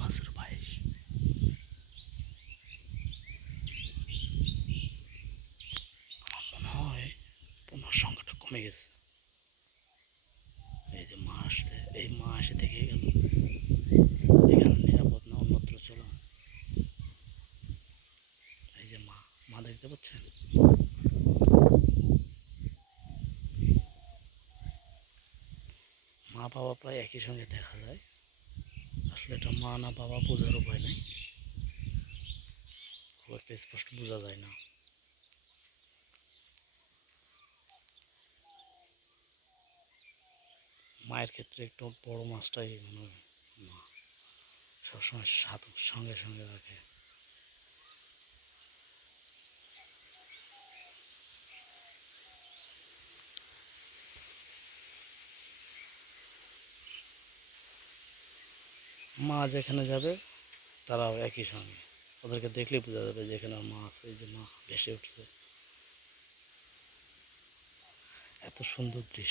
মাছের আমার মনে হয় সংখ্যাটা কমে গেছে। এই যে এই দেখে এখানে নিরাপদ চলো। এই যে মা মা দেখতে মা বাবা প্রায় একই সঙ্গে দেখা যায়। আসলে এটা মা না বাবা বোঝার উপায় নাই। খুব একটা স্পষ্ট বোঝা যায় না। মায়ের ক্ষেত্রে একটু বড় মাছটাই মনে মা। সবসময় সাথে সঙ্গে সঙ্গে রাখে। মা যেখানে যাবে, তারাও একই সঙ্গে। ওদেরকে দেখলেই বোঝা যাবে যে এখানে মা আছে, এই যে মা ভেসে উঠছে। এত সুন্দর দৃশ্য।